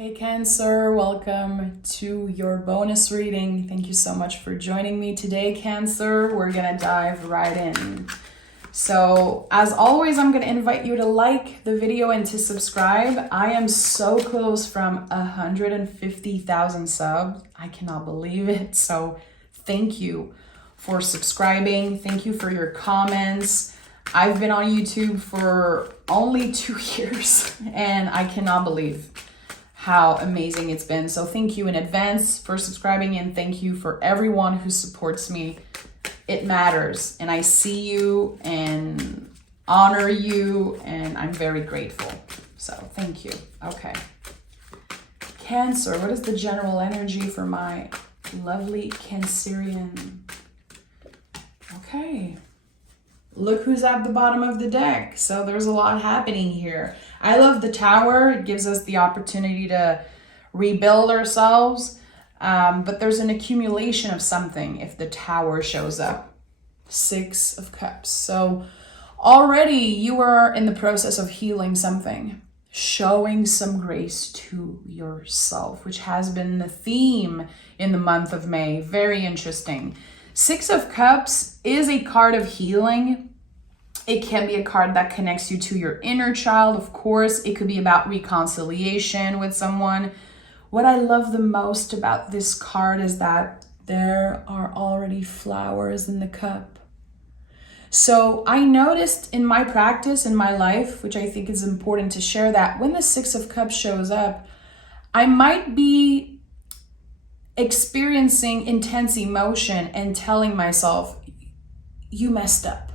Hey Cancer, welcome to your bonus reading. Thank you so much for joining me today, Cancer. We're gonna dive right in. So as always, I'm gonna invite you to like the video and to subscribe. I am so close from 150,000 subs. I cannot believe it. So thank you for subscribing. Thank you for your comments. I've been on YouTube for only 2 years and I cannot believe how amazing it's been. So thank you in advance for subscribing, and thank you for everyone who supports me. It matters, and I see you and honor you, and I'm very grateful. So thank you. Okay. Cancer, what is the general energy for my lovely Cancerian? Okay. Look who's at the bottom of the deck. So there's a lot happening here. I love the Tower. It gives us the opportunity to rebuild ourselves. But there's an accumulation of something if the Tower shows up. 6 of Cups. So already you are in the process of healing something. Showing some grace to yourself, which has been the theme in the month of May. Very interesting. 6 of Cups is a card of healing. It can be a card that connects you to your inner child, of course. It could be about reconciliation with someone. What I love the most about this card is that there are already flowers in the cup. So I noticed in my practice, in my life, which I think is important to share, that when the 6 of Cups shows up, I might be experiencing intense emotion and telling myself, you messed up.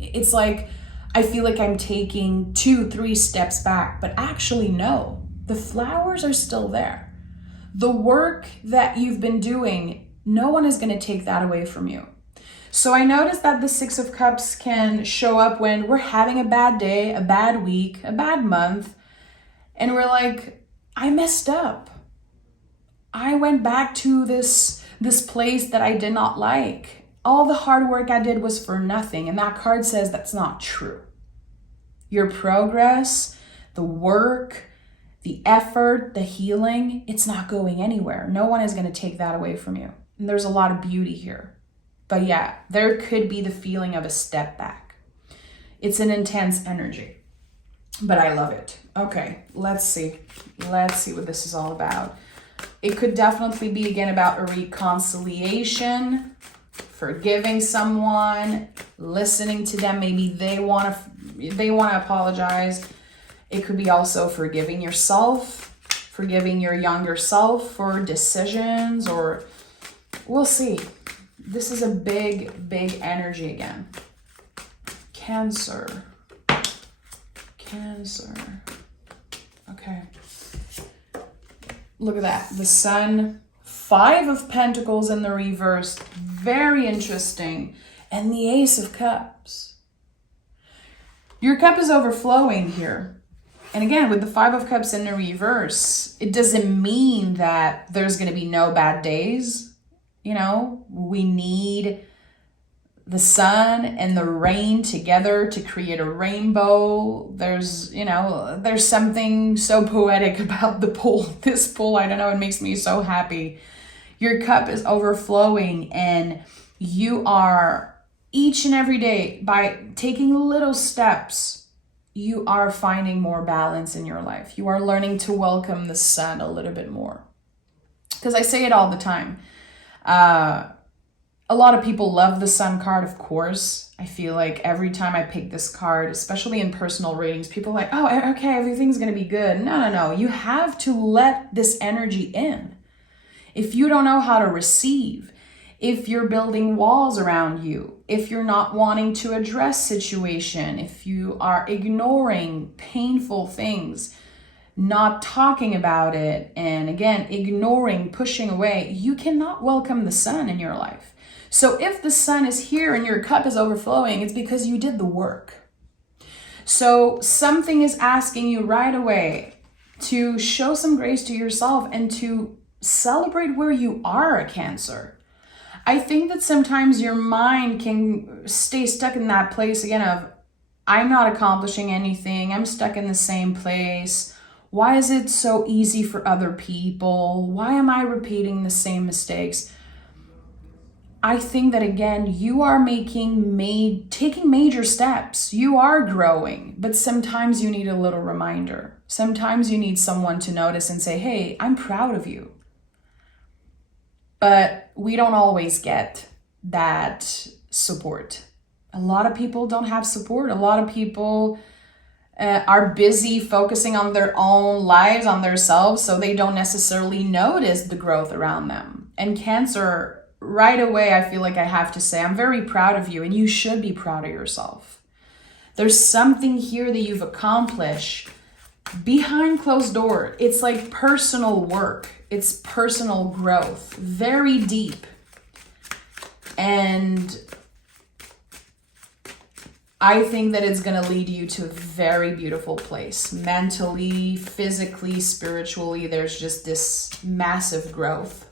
It's like I feel like I'm taking 2-3 steps back, but actually no, the flowers are still there. The work that you've been doing, no one is going to take that away from you. So I noticed that the 6 of Cups can show up when we're having a bad day, a bad week, a bad month, and we're like, I messed up. I went back to this place that I did not like. All the hard work I did was for nothing. And that card says that's not true. Your progress, the work, the effort, the healing, it's not going anywhere. No one is going to take that away from you. And there's a lot of beauty here. But yeah, there could be the feeling of a step back. It's an intense energy. But I love it. Okay, let's see. Let's see what this is all about. It could definitely be, again, about a reconciliation, forgiving someone, listening to them. Maybe they want to apologize. It could be also forgiving yourself, forgiving your younger self for decisions, or we'll see. This is a big, big energy again. Cancer. Okay. Look at that. The Sun, 5 of Pentacles in the reverse. Very interesting. And the Ace of Cups. Your cup is overflowing here. And again, with the 5 of Cups in the reverse, it doesn't mean that there's going to be no bad days. You know, we need the sun and the rain together to create a rainbow. There's something so poetic about the pool. This pool, I don't know, it makes me so happy. Your cup is overflowing, and you are each and every day, by taking little steps, you are finding more balance in your life. You are learning to welcome the sun a little bit more. Because I say it all the time. A lot of people love the Sun card, of course. I feel like every time I pick this card, especially in personal readings, people are like, oh, okay, everything's going to be good. No. You have to let this energy in. If you don't know how to receive, if you're building walls around you, if you're not wanting to address situation, if you are ignoring painful things, not talking about it, and again, ignoring, pushing away, you cannot welcome the sun in your life. So if the sun is here and your cup is overflowing, it's because you did the work. So something is asking you right away to show some grace to yourself and to celebrate where you are, a Cancer. I think that sometimes your mind can stay stuck in that place again of, I'm not accomplishing anything, I'm stuck in the same place. Why is it so easy for other people? Why am I repeating the same mistakes? I think that, again, you are taking major steps. You are growing, but sometimes you need a little reminder. Sometimes you need someone to notice and say, hey, I'm proud of you. But we don't always get that support. A lot of people don't have support. A lot of people are busy focusing on their own lives, on themselves, so they don't necessarily notice the growth around them. And Cancer, right away, I feel like I have to say, I'm very proud of you, and you should be proud of yourself. There's something here that you've accomplished behind closed doors. It's like personal work. It's personal growth, very deep. And I think that it's going to lead you to a very beautiful place. Mentally, physically, spiritually, there's just this massive growth.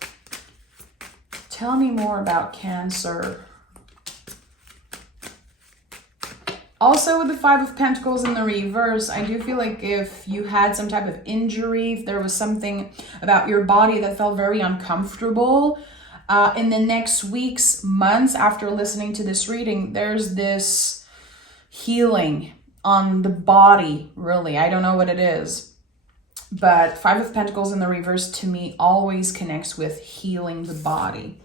Tell me more about Cancer. Also, with the Five of Pentacles in the reverse, I do feel like if you had some type of injury, if there was something about your body that felt very uncomfortable, in the next weeks, months after listening to this reading, there's this healing on the body, really. I don't know what it is. But Five of Pentacles in the reverse to me always connects with healing the body.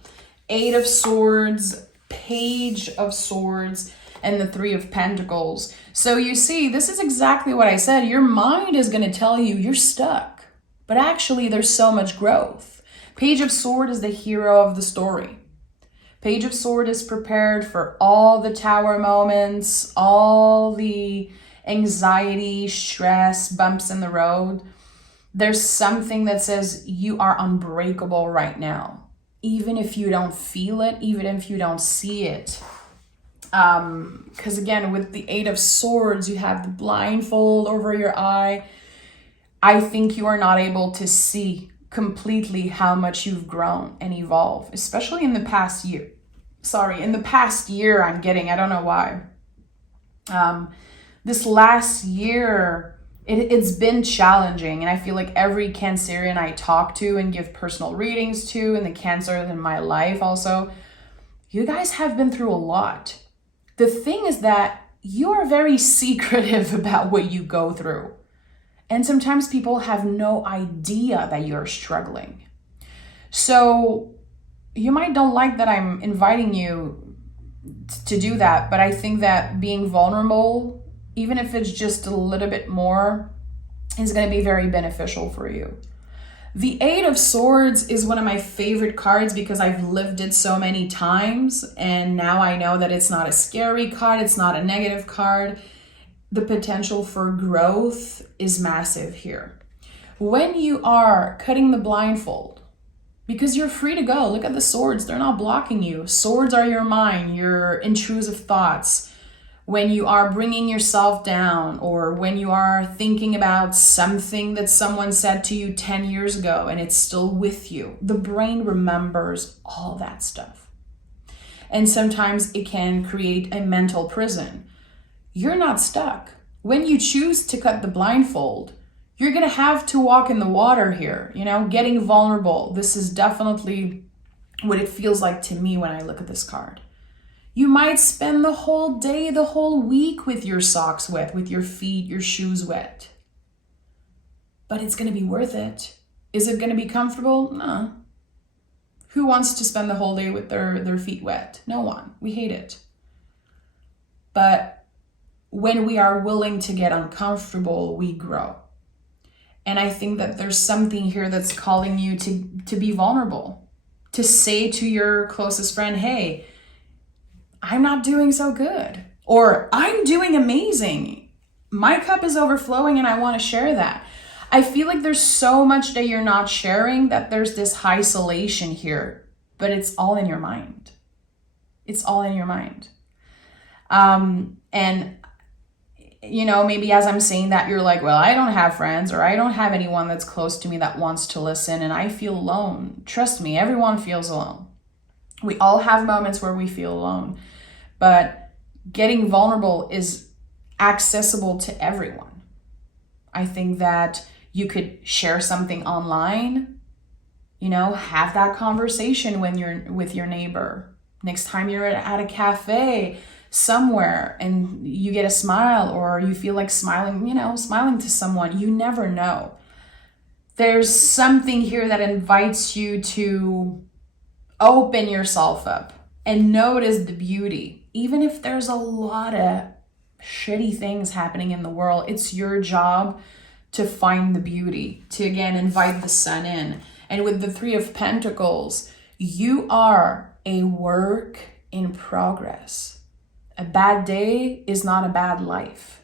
Eight of Swords, Page of Swords, and the Three of Pentacles. So you see, this is exactly what I said. Your mind is going to tell you you're stuck, but actually there's so much growth. Page of Swords is the hero of the story. Page of Swords is prepared for all the tower moments, all the anxiety, stress, bumps in the road. There's something that says you are unbreakable right now, even if you don't feel it, even if you don't see it. Because again, with the Eight of Swords, you have the blindfold over your eye. I think you are not able to see completely how much you've grown and evolved, especially in the past year. In the past year, I don't know why. This last year, it's been challenging, and I feel like every Cancerian I talk to and give personal readings to, and the Cancer in my life also, you guys have been through a lot. The thing is that you are very secretive about what you go through. And sometimes people have no idea that you're struggling. So you might don't like that I'm inviting you to do that, but I think that being vulnerable, even if it's just a little bit more, is going to be very beneficial for you. The Eight of Swords is one of my favorite cards because I've lived it so many times, and now I know that it's not a scary card, it's not a negative card. The potential for growth is massive here. When you are cutting the blindfold, because you're free to go, look at the swords, they're not blocking you. Swords are your mind, your intrusive thoughts. When you are bringing yourself down, or when you are thinking about something that someone said to you 10 years ago and it's still with you, the brain remembers all that stuff. And sometimes it can create a mental prison. You're not stuck. When you choose to cut the blindfold, you're going to have to walk in the water here, getting vulnerable. This is definitely what it feels like to me when I look at this card. You might spend the whole day, the whole week with your socks wet, with your feet, your shoes wet. But it's going to be worth it. Is it going to be comfortable? No. Who wants to spend the whole day with their feet wet? No one. We hate it. But when we are willing to get uncomfortable, we grow. And I think that there's something here that's calling you to be vulnerable, to say to your closest friend, hey, I'm not doing so good, or I'm doing amazing. My cup is overflowing and I want to share that. I feel like there's so much that you're not sharing that there's this isolation here, but it's all in your mind. It's all in your mind. And maybe as I'm saying that, you're like, well, I don't have friends, or I don't have anyone that's close to me that wants to listen, and I feel alone. Trust me, everyone feels alone. We all have moments where we feel alone, but getting vulnerable is accessible to everyone. I think that You could share something online, have that conversation when you're with your neighbor. Next time you're at a cafe somewhere and you get a smile, or you feel like smiling to someone, you never know. There's something here that invites you to open yourself up and notice the beauty. Even if there's a lot of shitty things happening in the world, it's your job to find the beauty, to again invite the sun in. And with the Three of Pentacles, you are a work in progress. A bad day is not a bad life.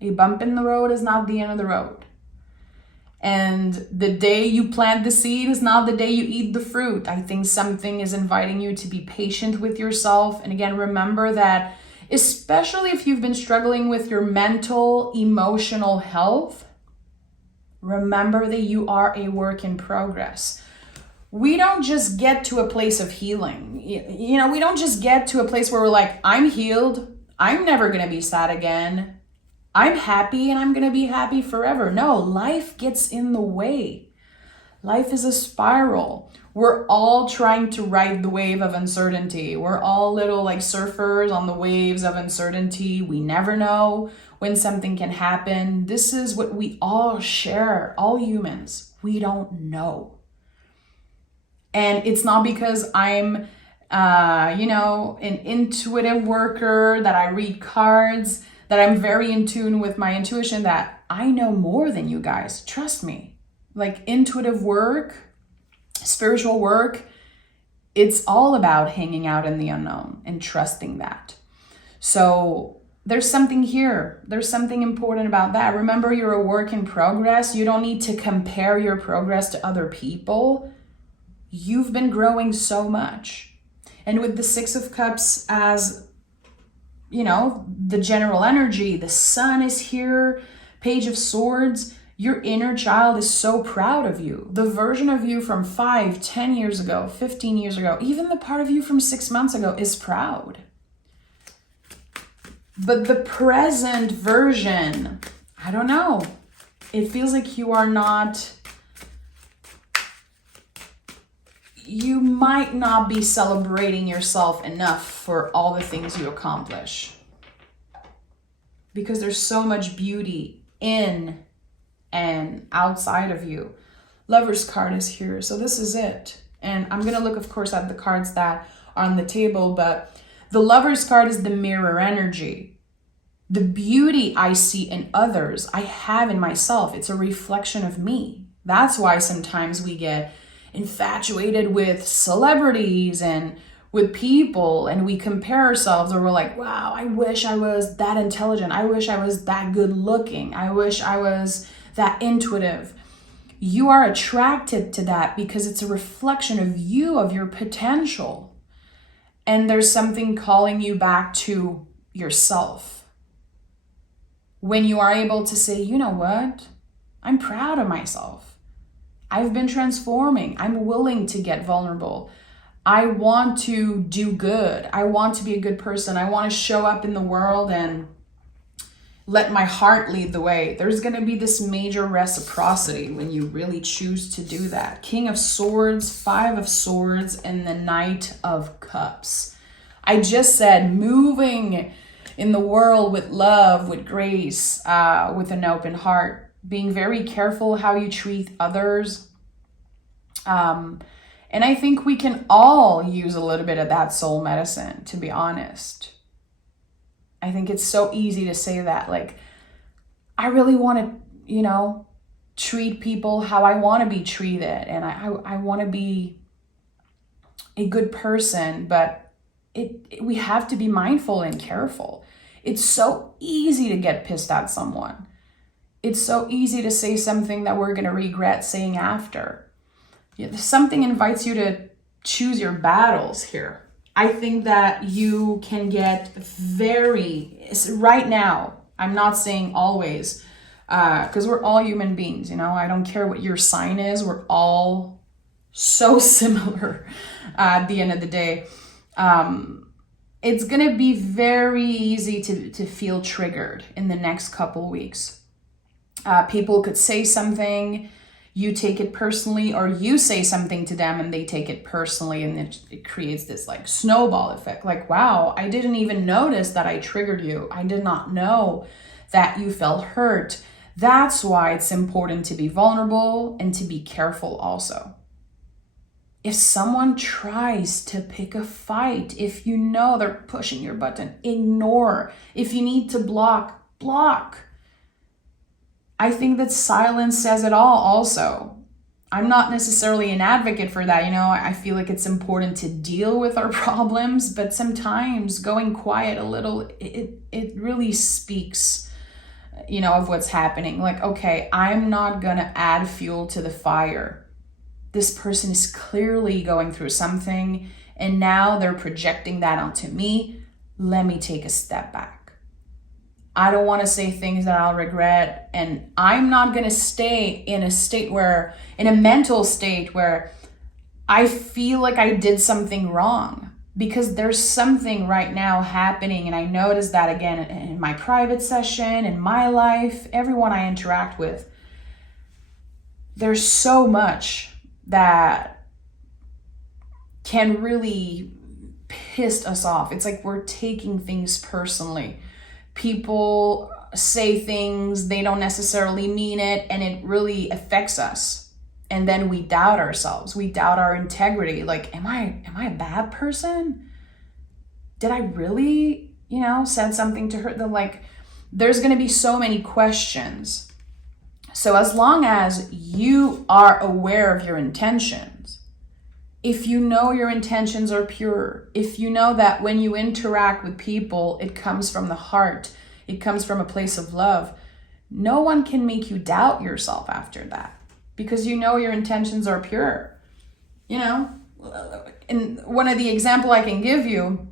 A bump in the road is not the end of the road. And the day you plant the seed is not the day you eat the fruit. I think something is inviting you to be patient with yourself. And again, remember that, especially if you've been struggling with your mental, emotional health, remember that you are a work in progress. We don't just get to a place of healing. We don't just get to a place where we're like, I'm healed. I'm never going to be sad again. I'm happy and I'm going to be happy forever. No, life gets in the way. Life is a spiral. We're all trying to ride the wave of uncertainty. We're all little like surfers on the waves of uncertainty. We never know when something can happen. This is what we all share, all humans. We don't know. And it's not because I'm, an intuitive worker, that I read cards, that I'm very in tune with my intuition, that I know more than you guys. Trust me. Like intuitive work, spiritual work, it's all about hanging out in the unknown and trusting that. So there's something here. There's something important about that. Remember, you're a work in progress. You don't need to compare your progress to other people. You've been growing so much. And with the Six of Cups as, the general energy, the sun is here, Page of Swords, your inner child is so proud of you. The version of you from 5, 10 years ago, 15 years ago, even the part of you from 6 months ago is proud. But the present version, I don't know. It feels like you might not be celebrating yourself enough for all the things you accomplish. Because there's so much beauty in and outside of you. Lover's card is here, so this is it. And I'm going to look, of course, at the cards that are on the table, but the Lover's card is the mirror energy. The beauty I see in others, I have in myself. It's a reflection of me. That's why sometimes we get infatuated with celebrities and with people, and we compare ourselves, or we're like, wow, I wish I was that intelligent. I wish I was that good looking. I wish I was that intuitive. You are attracted to that because it's a reflection of you, of your potential. And there's something calling you back to yourself. When you are able to say, you know what? I'm proud of myself. I've been transforming. I'm willing to get vulnerable. I want to do good. I want to be a good person. I want to show up in the world and let my heart lead the way. There's going to be this major reciprocity when you really choose to do that. King of Swords, Five of Swords, and the Knight of Cups. I just said moving in the world with love, with grace, with an open heart, being very careful how you treat others. And I think we can all use a little bit of that soul medicine, to be honest. I think it's so easy to say that, like, I really want to, treat people how I want to be treated. And I want to be a good person, but we have to be mindful and careful. It's so easy to get pissed at someone. It's so easy to say something that we're going to regret saying after. Something invites you to choose your battles here. I think that you can get right now, I'm not saying always, because we're all human beings, I don't care what your sign is. We're all so similar at the end of the day. It's going to be very easy to feel triggered in the next couple weeks. People could say something, you take it personally, or you say something to them and they take it personally, and it creates this like snowball effect. Like, wow, I didn't even notice that I triggered you. I did not know that you felt hurt. That's why it's important to be vulnerable and to be careful also. If someone tries to pick a fight, if you know they're pushing your button, ignore. If you need to block, block. I think that silence says it all also. I'm not necessarily an advocate for that. I feel like it's important to deal with our problems, but sometimes going quiet a little, it really speaks, of what's happening. Like, okay, I'm not gonna add fuel to the fire. This person is clearly going through something, and now they're projecting that onto me. Let me take a step back. I don't want to say things that I'll regret, and I'm not going to stay in a mental state where I feel like I did something wrong, because there's something right now happening. And I notice that again in my private session, in my life, everyone I interact with. There's so much that can really piss us off. It's like we're taking things personally. People say things, they don't necessarily mean it, and it really affects us. And then we doubt ourselves. We doubt our integrity. Like, am I a bad person? Did I really, said something to hurt them? Like, there's going to be so many questions. So as long as you are aware of your intentions, if you know your intentions are pure, if you know that when you interact with people, it comes from the heart, it comes from a place of love, no one can make you doubt yourself after that, because your intentions are pure. And one of the example I can give you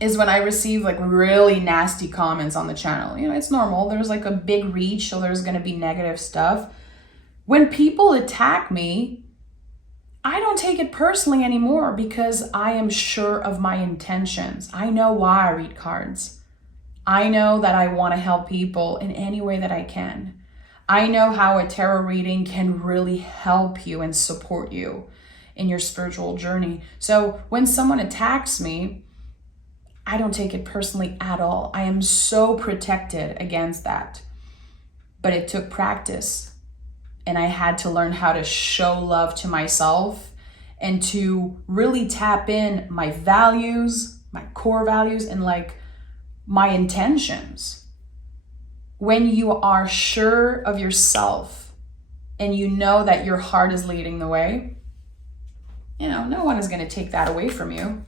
is when I receive like really nasty comments on the channel. It's normal. There's like a big reach, so there's going to be negative stuff. When people attack me, I don't take it personally anymore, because I am sure of my intentions. I know why I read cards. I know that I want to help people in any way that I can. I know how a tarot reading can really help you and support you in your spiritual journey. So when someone attacks me, I don't take it personally at all. I am so protected against that. But it took practice. And I had to learn how to show love to myself and to really tap in my values, my core values, and like my intentions. When you are sure of yourself and you know that your heart is leading the way, no one is going to take that away from you.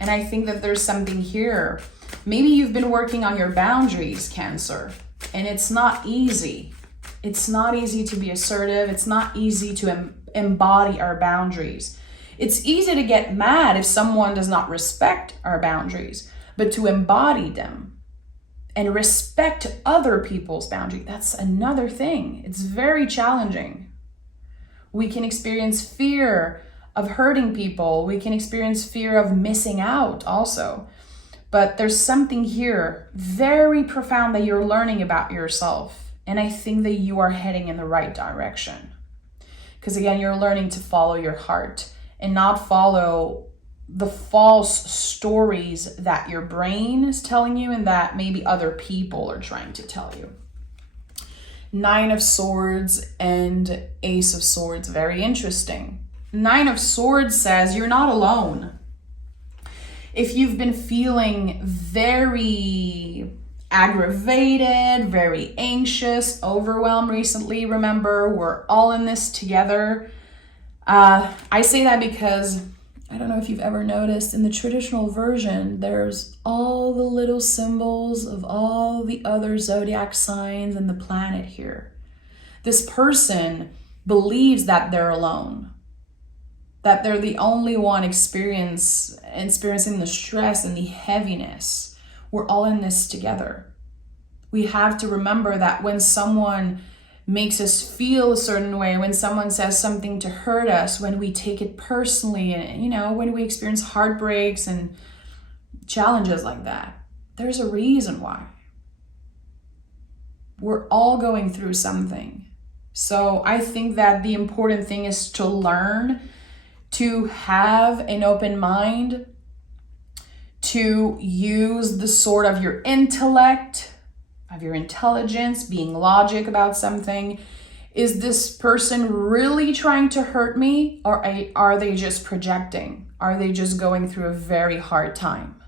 And I think that there's something here. Maybe you've been working on your boundaries, Cancer, and it's not easy. It's not easy to be assertive. It's not easy to embody our boundaries. It's easy to get mad if someone does not respect our boundaries, but to embody them and respect other people's boundaries, that's another thing. It's very challenging. We can experience fear of hurting people. We can experience fear of missing out also. But there's something here very profound that you're learning about yourself. And I think that you are heading in the right direction. Because again, you're learning to follow your heart and not follow the false stories that your brain is telling you and that maybe other people are trying to tell you. 9 of Swords and Ace of Swords, very interesting. 9 of Swords says you're not alone. If you've been feeling very aggravated, very anxious, overwhelmed recently, remember, we're all in this together. I say that because I don't know if you've ever noticed in the traditional version, there's all the little symbols of all the other zodiac signs and the planet here. This person believes that they're alone, that they're the only one experiencing the stress and the heaviness. We're all in this together. We have to remember that when someone makes us feel a certain way, when someone says something to hurt us, when we take it personally, and when we experience heartbreaks and challenges like that, there's a reason why. We're all going through something. So I think that the important thing is to learn to have an open mind, to use the sword of your intellect, of your intelligence, being logic about something. Is this person really trying to hurt me, or are they just projecting? Are they just going through a very hard time?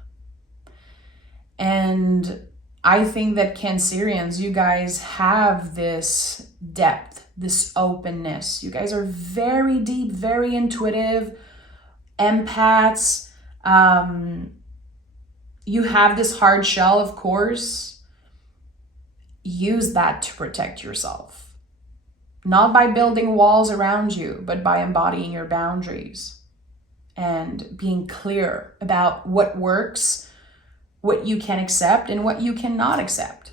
And I think that Cancerians, you guys have this depth, this openness. You guys are very deep, very intuitive, empaths. You have this hard shell, of course. Use that to protect yourself. Not by building walls around you, but by embodying your boundaries and being clear about what works, what you can accept, and what you cannot accept.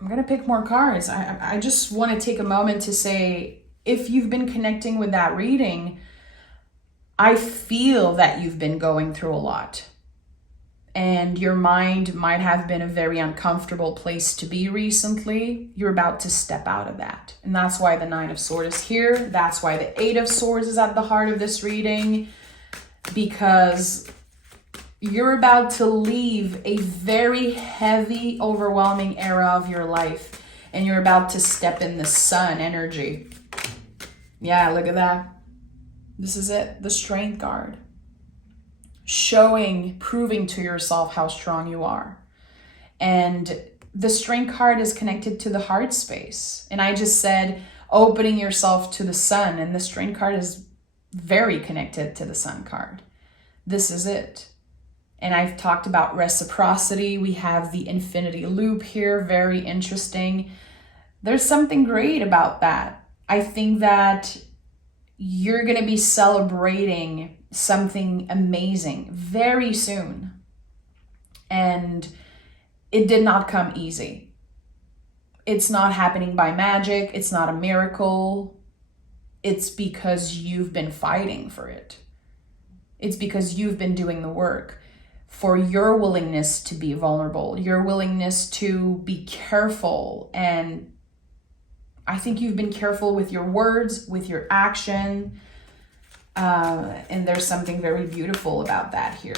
I'm going to pick more cards. I just want to take a moment to say, if you've been connecting with that reading, I feel that you've been going through a lot. And your mind might have been a very uncomfortable place to be recently. You're about to step out of that. And that's why the Nine of Swords is here. That's why the Eight of Swords is at the heart of this reading. Because you're about to leave a very heavy, overwhelming era of your life. And you're about to step in the sun energy. Yeah, look at that. This is it. The Strength card. Proving to yourself how strong you are. And the Strength card is connected to the heart space. And I just said opening yourself to the sun, and the Strength card is very connected to the Sun card. This is it. And I've talked about reciprocity. We have the infinity loop here, very interesting. There's something great about that. I think that you're going to be celebrating something amazing very soon. And it did not come easy. It's not happening by magic. It's not a miracle. It's because you've been fighting for it. It's because you've been doing the work for your willingness to be vulnerable, your willingness to be careful. And I think you've been careful with your words, with your action. And there's something very beautiful about that here.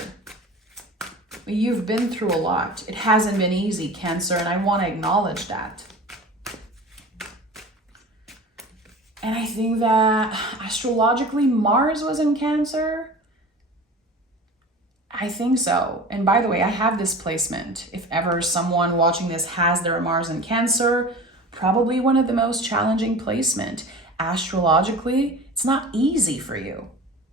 You've been through a lot. It hasn't been easy, Cancer, and I want to acknowledge that. And I think that astrologically, Mars was in Cancer. I think so. And by the way, I have this placement. If ever someone watching this has their Mars in Cancer, probably one of the most challenging placement. Astrologically, it's not easy for you.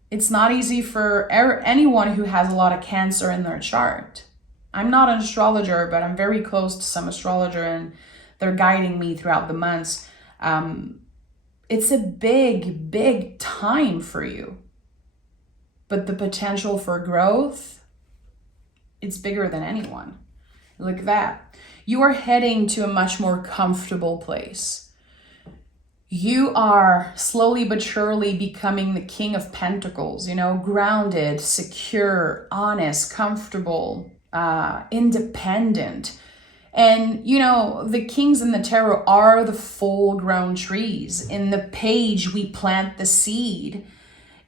It's not easy for anyone who has a lot of Cancer in their chart. I'm not an astrologer, but I'm very close to some astrologer and they're guiding me throughout the months. It's a big, big time for you. But the potential for growth, it's bigger than anyone. Look at that. You are heading to a much more comfortable place. You are slowly but surely becoming the King of Pentacles, grounded, secure, honest, comfortable, independent. And, the kings in the tarot are the full-grown trees. In the page, we plant the seed.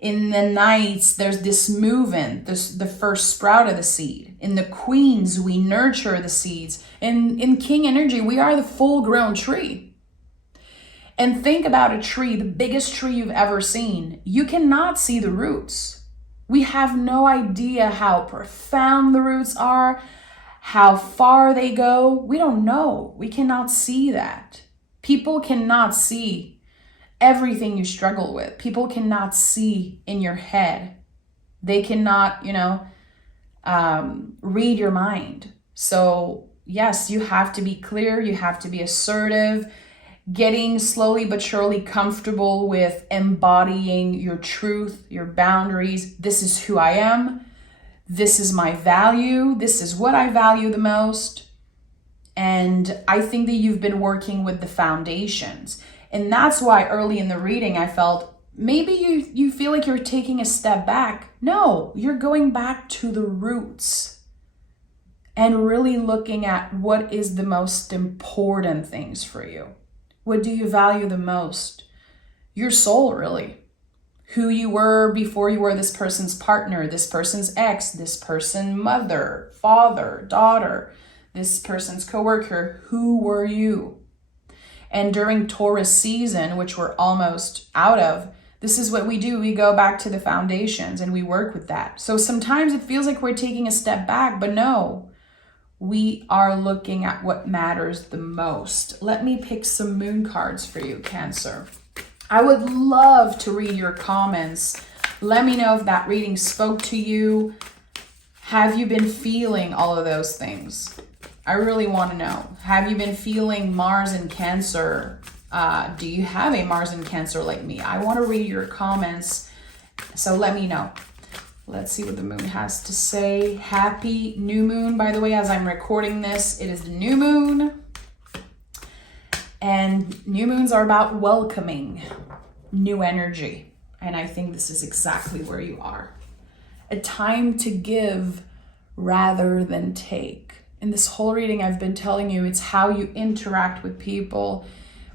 In the knights, there's this movement, the first sprout of the seed. In the queens, we nurture the seeds. In king energy, we are the full-grown tree. And think about a tree, the biggest tree you've ever seen. You cannot see the roots. We have no idea how profound the roots are, how far they go. We don't know. We cannot see that. People cannot see everything you struggle with. People cannot see in your head. They cannot, read your mind. So yes, you have to be clear. You have to be assertive. Getting slowly but surely comfortable with embodying your truth, your boundaries. This is who I am. This is my value. This is what I value the most. And I think that you've been working with the foundations. And that's why early in the reading, I felt maybe you feel like you're taking a step back. No, you're going back to the roots. and really looking at what is the most important things for you. What do you value the most? Your soul, really. Who you were before you were this person's partner, this person's ex, this person's mother, father, daughter, this person's coworker. Who were you? And during Taurus season, which we're almost out of, this is what we do. We go back to the foundations and we work with that. So sometimes it feels like we're taking a step back, but no, we are looking at what matters the most. Let me pick some moon cards for you, Cancer. I would love to read your comments. Let me know if that reading spoke to you. Have you been feeling all of those things? I really want to know. Have you been feeling Mars in Cancer? Do you have a Mars in Cancer like me? I want to read your comments, so let me know. Let's see what the moon has to say. Happy new moon, by the way, as I'm recording this. It is the new moon. And new moons are about welcoming new energy. And I think this is exactly where you are. A time to give rather than take. In this whole reading, I've been telling you, it's how you interact with people.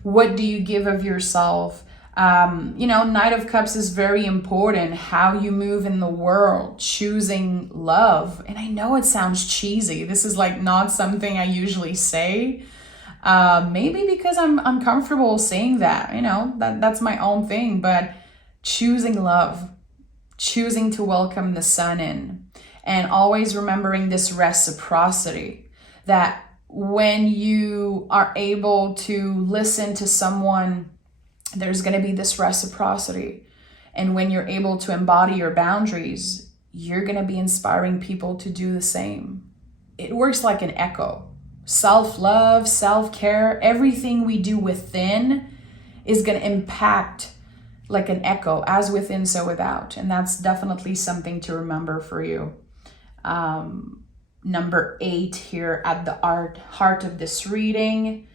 What do you give of yourself? Knight of Cups is very important. How you move in the world, choosing love. And I know it sounds cheesy. This is like not something I usually say. Maybe because I'm comfortable saying that, that's my own thing, but choosing love, choosing to welcome the sun in, and always remembering this reciprocity, that when you are able to listen to someone, there's going to be this reciprocity. And when you're able to embody your boundaries, you're going to be inspiring people to do the same. It works like an echo. Self-love, self-care, everything we do within is going to impact like an echo, as within, so without. And that's definitely something to remember for you. Number 8 here at the heart of this reading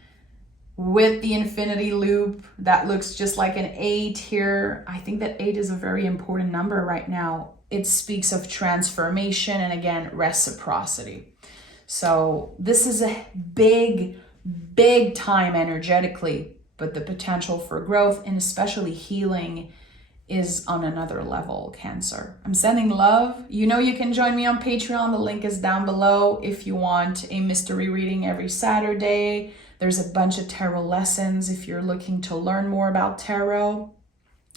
with the infinity loop that looks just like an 8 here. I think that 8 is a very important number right now. It speaks of transformation and, again, reciprocity. So this is a big, big time energetically, but the potential for growth and especially healing is on another level, Cancer. I'm sending love. You can join me on Patreon. The link is down below if you want a mystery reading every Saturday. There's a bunch of tarot lessons if you're looking to learn more about tarot.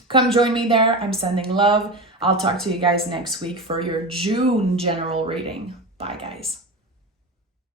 Come join me there. I'm sending love. I'll talk to you guys next week for your June general reading. Bye, guys.